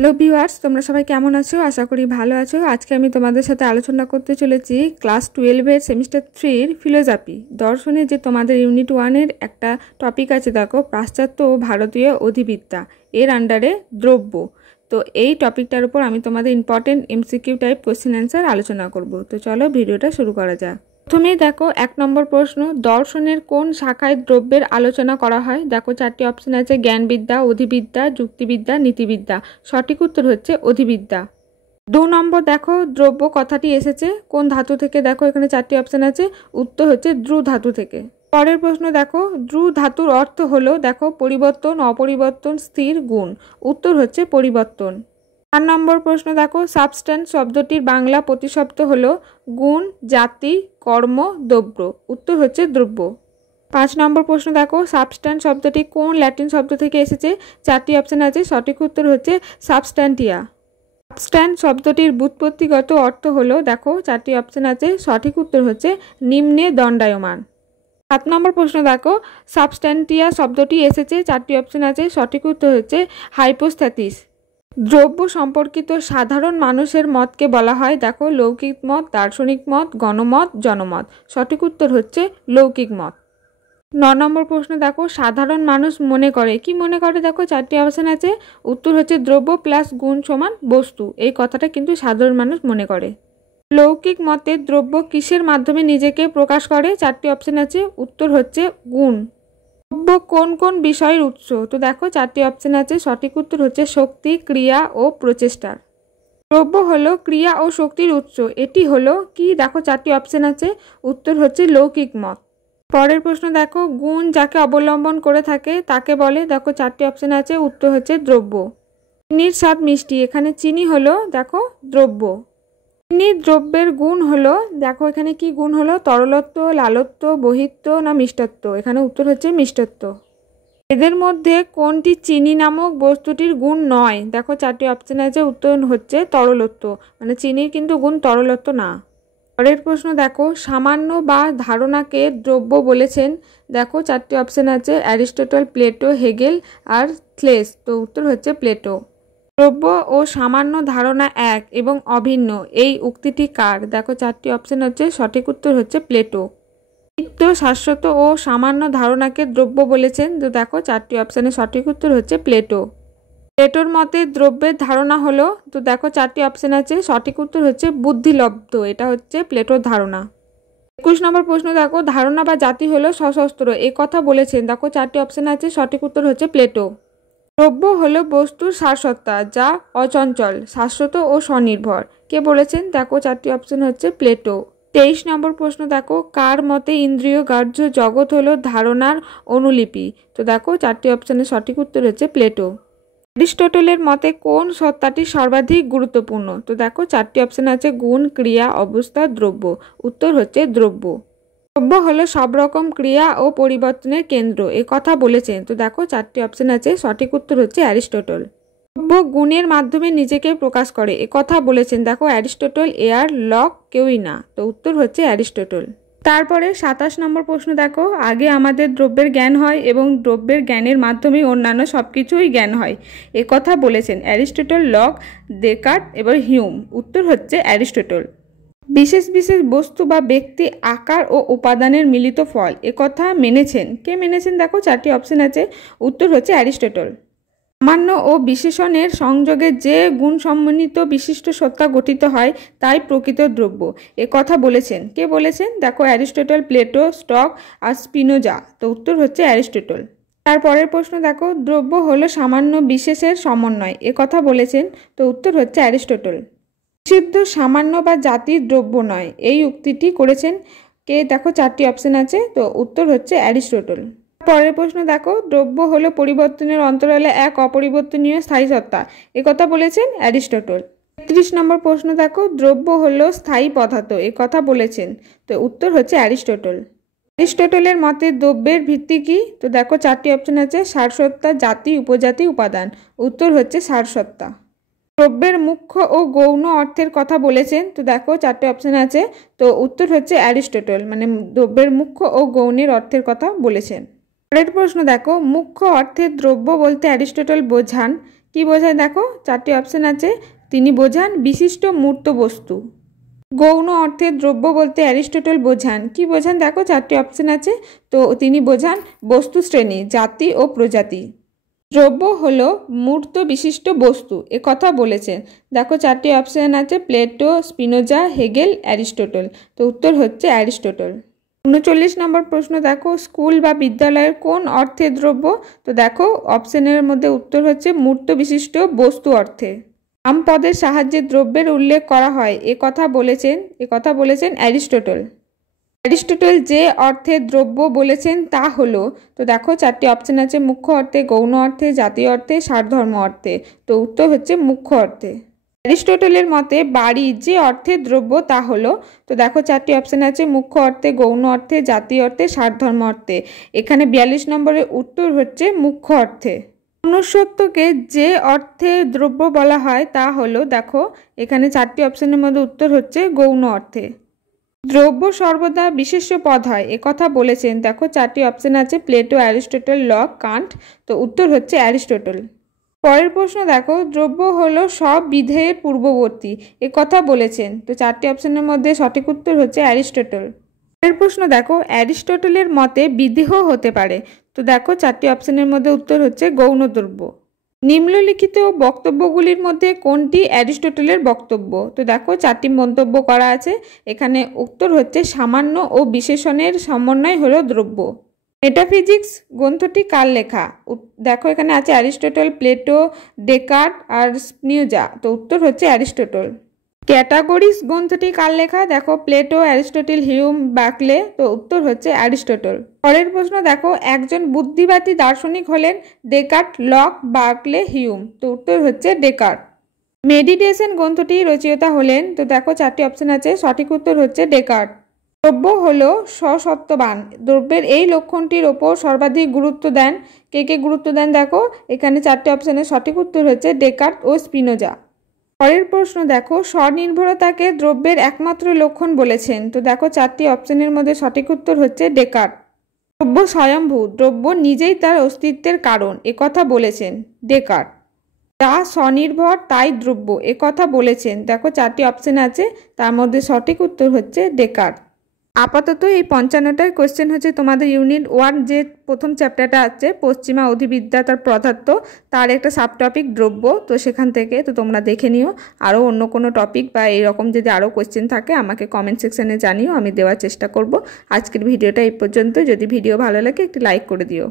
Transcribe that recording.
Hello viewers, তোমরা সবাই কেমন আছো? আশা করি ভালো আছো। আজকে আমি তোমাদের সাথে আলোচনা করতে চলেছি ক্লাস 12-এর সেমিস্টার 3-এর ফিলোসফি দর্শনে যে তোমাদের ইউনিট 1-এর একটা টপিক আছে, দেখো পাশ্চাত্য ও ভারতীয় অধিবিদ্যা এর আন্ডারে দ্রব্য। তো এই টপিকটার উপর আমি তোমাদের important MCQ type question answer আলোচনা করব। তো চলো ভিডিওটা শুরু করা যাক। প্রথমেই দেখো 1 নম্বর প্রশ্ন, দর্শনের কোন শাখায় দ্রব্যের আলোচনা করা হয়? দেখো 4টি অপশন আছে, জ্ঞানবিদ্যা, অধিবিদ্যা, যুক্তিবিদ্যা, নীতিবিদ্যা। সঠিক উত্তর হচ্ছে অধিবিদ্যা। 2 নম্বর দেখো, দ্রব্য কথাটি এসেছে কোন ধাতু থেকে? দেখো এখানে 4টি অপশন আছে, উত্তর হচ্ছে দ্রু ধাতু থেকে। পরের প্রশ্ন দেখো, দ্রু ধাতুর অর্থ হলো, দেখো পরিবর্তন, অপরিবর্তন, স্থির, গুণ। উত্তর হচ্ছে পরিবর্তন। 4 নম্বর প্রশ্ন দেখো, সাবস্ট্যান্স শব্দটির বাংলা প্রতিশব্দ হলো গুণ, জাতি, কর্ম, দ্রব্য। উত্তর হচ্ছে দ্রব্য। 5 নম্বর প্রশ্ন দেখো, সাবস্ট্যান্স শব্দটি কোন ল্যাটিন শব্দ থেকে এসেছে? 4টি অপশন আছে, সঠিক উত্তর হচ্ছে সাবস্ট্যান্টিয়া। সাবস্ট্যান্স শব্দটির ব্যুৎপত্তিগত অর্থ হলো, দেখো 4টি অপশন আছে, সঠিক উত্তর হচ্ছে নিম্নে দণ্ডায়মান। 7 নম্বর প্রশ্ন দেখো, সাবস্ট্যান্টিয়া শব্দটি এসেছে, 4টি অপশন আছে, সঠিক উত্তর হচ্ছে হাইপোস্ট্যাটিস। দ্রব্য সম্পর্কিত সাধারণ মানুষের মতকে বলা হয়, দেখো লৌকিক মত, দার্শনিক মত, গণমত, জনমত। সঠিক উত্তর হচ্ছে লৌকিক মত। 9 নম্বর প্রশ্ন দেখো, সাধারণ মানুষ মনে করে, কি মনে করে? দেখো 4টি অপশন আছে, উত্তর হচ্ছে দ্রব্য প্লাস গুণ সমান বস্তু। এই কথাটা কিন্তু সাধারণ মানুষ মনে করে। লৌকিক মতে দ্রব্য কিসের মাধ্যমে নিজেকে প্রকাশ করে? 4টি অপশন আছে, উত্তর হচ্ছে গুণ। দ্রব্য কোন কোন বিষয়ের উৎস? তো দেখো 4টি অপশন আছে, সঠিক উত্তর হচ্ছে শক্তি, ক্রিয়া ও প্রচেষ্টার। দ্রব্য হলো ক্রিয়া ও শক্তির উৎস, এটি হলো কি? দেখো 4টি অপশন আছে, উত্তর হচ্ছে লৌকিক মত। পরের প্রশ্ন দেখো, গুণ যাকে অবলম্বন করে থাকে তাকে বলে? দেখো 4টি অপশন আছে, উত্তর হচ্ছে দ্রব্য। চিনির স্বাদ মিষ্টি, এখানে চিনি হলো দেখো দ্রব্য। চিনি দ্রব্যের গুণ হলো, দেখো এখানে কি গুণ হলো? তরলত্ব, লালত্ব, বহিত্ব না মিষ্টত্ব? এখানে উত্তর হচ্ছে মিষ্টত্ব। এদের মধ্যে কোনটি চিনি নামক বস্তুটির গুণ নয়? দেখো 4টি অপশন আছে, উত্তর হচ্ছে তরলত্ব, মানে চিনির কিন্তু গুণ তরলত্ব না। পরের প্রশ্ন দেখো, সামান্য বা ধারণাকে দ্রব্য বলেছেন? দেখো 4টি অপশন আছে, অ্যারিস্টটল, প্লেটো, হেগেল আর থ্লেস। তো উত্তর হচ্ছে প্লেটো। দ্রব্য ও সামান্য ধারণা এক এবং অভিন্ন, এই উক্তিটি কার? দেখো 4টি অপশন হচ্ছে, সঠিক উত্তর হচ্ছে প্লেটো। নিত্য, শাশ্বত ও সামান্য ধারণাকে দ্রব্য বলেছেন? তো দেখো 4টি অপশানে সঠিক উত্তর হচ্ছে প্লেটো। প্লেটোর মতে দ্রব্যের ধারণা হলো, তো দেখো 4টি অপশান আছে, সঠিক উত্তর হচ্ছে বুদ্ধিলব্ধ, এটা হচ্ছে প্লেটোর ধারণা। 21 নম্বর প্রশ্ন দেখো, ধারণা বা জাতি হলো সশস্ত্র, এ কথা বলেছেন? দেখো 4টি অপশান আছে, সঠিক উত্তর হচ্ছে প্লেটো। দ্রব্য হলো বস্তুর সারসত্তা যা অচঞ্চল, শাশ্বত ও স্বনির্ভর, কে বলেছেন? দেখো 4টি অপশন হচ্ছে প্লেটো। 23 নম্বর প্রশ্ন দেখো, কার মতে ইন্দ্রিয় গ্রাহ্য জগৎ হলো ধারণার অনুলিপি? তো দেখো 4টি অপশনের সঠিক উত্তর হচ্ছে প্লেটো। অ্যারিস্টটলের মতে কোন সত্তাটি সর্বাধিক গুরুত্বপূর্ণ? তো দেখো 4টি অপশন আছে, গুণ, ক্রিয়া, অবস্থা, দ্রব্য। উত্তর হচ্ছে দ্রব্য। দ্রব্য হলো সব রকম ক্রিয়া ও পরিবর্তনের কেন্দ্র, এ কথা বলেছেন? তো দেখো 4টি অপশন আছে, সঠিক উত্তর হচ্ছে অ্যারিস্টটল। দ্রব্য গুণের মাধ্যমে নিজেকে প্রকাশ করে, এ কথা বলেছেন? দেখো অ্যারিস্টটল, এয়ার, লক কেউই না। তো উত্তর হচ্ছে অ্যারিস্টটল। তারপরে 27 নম্বর প্রশ্ন দেখো, আগে আমাদের দ্রব্যের জ্ঞান হয় এবং দ্রব্যের জ্ঞানের মাধ্যমে অন্যান্য সব কিছুই জ্ঞান হয়, এ কথা বলেছেন? অ্যারিস্টটল, লক, ডেকার্ট এবং হিউম। উত্তর হচ্ছে অ্যারিস্টটল। বিশেষ বিশেষ বস্তু বা ব্যক্তি, আকার ও উপাদানের মিলিত ফল, এ কথা মেনেছেন? কে মেনেছেন? দেখো 4টি অপশন আছে, উত্তর হচ্ছে অ্যারিস্টটল। সামান্য ও বিশেষণের সংযোগে যে গুণ সমন্বিত বিশিষ্ট সত্তা গঠিত হয় তাই প্রকৃত দ্রব্য, এ কথা বলেছেন? কে বলেছেন? দেখো অ্যারিস্টটল, প্লেটো, স্টক আর স্পিনোজা। তো উত্তর হচ্ছে অ্যারিস্টটল। তারপরের প্রশ্ন দেখো, দ্রব্য হলো সামান্য বিশেষের সমন্বয়, এ কথা বলেছেন? তো উত্তর হচ্ছে অ্যারিস্টটল। নিষিদ্ধ সামান্য বা জাতির দ্রব্য নয়, এই উক্তিটি করেছেন কে? দেখো 4টি অপশন আছে, তো উত্তর হচ্ছে অ্যারিস্টটল। পরের প্রশ্ন দেখো, দ্রব্য হলো পরিবর্তনের অন্তরালে এক অপরিবর্তনীয় স্থায়ী সত্তা, এ কথা বলেছেন? অ্যারিস্টটল। 33 নম্বর প্রশ্ন দেখো, দ্রব্য হলো স্থায়ী পদার্থ, এ কথা বলেছেন? তো উত্তর হচ্ছে অ্যারিস্টটল। অ্যারিস্টটলের মতে দ্রব্যের ভিত্তি কি? তো দেখো 4টি অপশন আছে, সারসত্তা, জাতি, উপজাতি, উপাদান। উত্তর হচ্ছে সারসত্তা। দ্রব্যের মুখ্য ও গৌণ অর্থের কথা বলেছেন? তো দেখো 4টে অপশন আছে, তো উত্তর হচ্ছে অ্যারিস্টটল, মানে দ্রব্যের মুখ্য ও গৌণের অর্থের কথা বলেছেন। পরের প্রশ্ন দেখো, মুখ্য অর্থের দ্রব্য বলতে অ্যারিস্টটল বোঝান, কি কি বোঝায় দেখো, চারটি অপশন আছে। তিনি বোঝান বিশিষ্ট মূর্ত বস্তু। গৌণ অর্থে দ্রব্য বলতে অ্যারিস্টটল বোঝান, কি বোঝান দেখো, চারটি অপশন আছে। তো তিনি বোঝান বস্তু শ্রেণী, জাতি ও প্রজাতি। দ্রব্য হলো মূর্ত বিশিষ্ট বস্তু, এ কথা বলেছেন। দেখো চারটি অপশন আছে, প্লেটো, স্পিনোজা, হেগেল, অ্যারিস্টটল। তো উত্তর হচ্ছে অ্যারিস্টটল। 39 নম্বর প্রশ্ন দেখো, স্কুল বা বিদ্যালয়ের কোন অর্থে দ্রব্য? তো দেখো অপশনের মধ্যে উত্তর হচ্ছে মূর্ত বিশিষ্ট বস্তু অর্থে। নামপদের সাহায্যে দ্রব্যের উল্লেখ করা হয়, এ কথা বলেছেন অ্যারিস্টটল। অ্যারিস্টটল যে অর্থে দ্রব্য বলেছেন তা হলো, তো দেখো চারটি অপশন আছে, মুখ্য অর্থে, গৌণ অর্থে, জাতীয় অর্থে, সারধর্ম অর্থে। তো উত্তর হচ্ছে মুখ্য অর্থে। অ্যারিস্টটলের মতে বাড়ি যে অর্থে দ্রব্য তা হলো, তো দেখো চারটি অপশন আছে, মুখ্য অর্থে, গৌণ অর্থে, জাতীয় অর্থে, সারধর্ম অর্থে। এখানে 42 নম্বরের উত্তর হচ্ছে মুখ্য অর্থে। মনুষ্যত্বকে যে অর্থে দ্রব্য বলা হয় তা হলো, দেখো এখানে চারটি অপশনের মধ্যে উত্তর হচ্ছে গৌণ অর্থে। দ্রব্য সর্বদা বিশেষ্য পদ হয়, এ কথা বলেছেন। দেখো চারটি অপশন আছে, প্লেটো, অ্যারিস্টটল, লক, কান্ট। তো উত্তর হচ্ছে অ্যারিস্টটল। পরের প্রশ্ন দেখো, দ্রব্য হলো সব বিধেয়ের পূর্ববর্তী, এ কথা বলেছেন। তো চারটি অপশনের মধ্যে সঠিক উত্তর হচ্ছে অ্যারিস্টটল। পরের প্রশ্ন দেখো, অ্যারিস্টটলের মতে বিদেহ হতে পারে। তো দেখো চারটি অপশনের মধ্যে উত্তর হচ্ছে গৌণ দ্রব্য। নিম্নলিখিত বক্তব্যগুলির মধ্যে কোনটি অ্যারিস্টটলের বক্তব্য? তো দেখো চারটি মন্তব্য করা আছে, এখানে উত্তর হচ্ছে সামান্য ও বিশেষণের সমন্বয় হলো দ্রব্য। মেটাফিজিক্স গ্রন্থটি কার লেখা? দেখো এখানে আছে অ্যারিস্টটল, প্লেটো, ডেকার্ট আর স্পিনোজা। তো উত্তর হচ্ছে অ্যারিস্টটল। ক্যাটাগরিস গ্রন্থটি কার লেখা? দেখো প্লেটো, অ্যারিস্টটল, হিউম, বার্কলে। তো উত্তর হচ্ছে অ্যারিস্টটল। পরের প্রশ্ন দেখো, একজন বুদ্ধিবাদী দার্শনিক হলেন ডেকার্ট, লক, বার্কলে, হিউম। তো উত্তর হচ্ছে ডেকার্ট। মেডিটেশন গ্রন্থটি রচয়িতা হলেন? তো দেখো চারটি অপশন আছে, সঠিক উত্তর হচ্ছে ডেকার্ট। দ্রব্য হলো সসত্ববান, দ্রব্যের এই লক্ষণটির ওপর সর্বাধিক গুরুত্ব দেন। কে গুরুত্ব দেন? দেখো এখানে চারটি অপশনের সঠিক উত্তর হচ্ছে ডেকার্ট ও স্পিনোজা। পরের প্রশ্ন দেখো, স্বনির্ভরতাকে দ্রব্যের একমাত্র লক্ষণ বলেছেন। তো দেখো চারটি অপশনের মধ্যে সঠিক উত্তর হচ্ছে ডেকার্ট। দ্রব্য স্বয়ম্ভূ, দ্রব্য নিজেই তার অস্তিত্বের কারণ, একথা বলেছেন ডেকার্ট। যা স্বনির্ভর তাই দ্রব্য, একথা বলেছেন। দেখো চারটি অপশন আছে, তার মধ্যে সঠিক উত্তর হচ্ছে ডেকার্ট। আপাতত এই 55টার কোয়েশ্চেন হচ্ছে তোমাদের ইউনিট 1 যে প্রথম চ্যাপ্টারটা আছে পশ্চিমা অধিবিদ্যা তার পদার্থ, তার একটা সাব টপিক দ্রব্য। তো সেখান থেকে তো তোমরা দেখে নিও। আরও অন্য কোনো টপিক বা এরকম যদি আরও কোয়েশ্চেন থাকে আমাকে কমেন্ট সেকশানে জানিও, আমি দেওয়ার চেষ্টা করব। আজকের ভিডিওটা এই পর্যন্ত। যদি ভিডিও ভালো লাগে একটি লাইক করে দিও।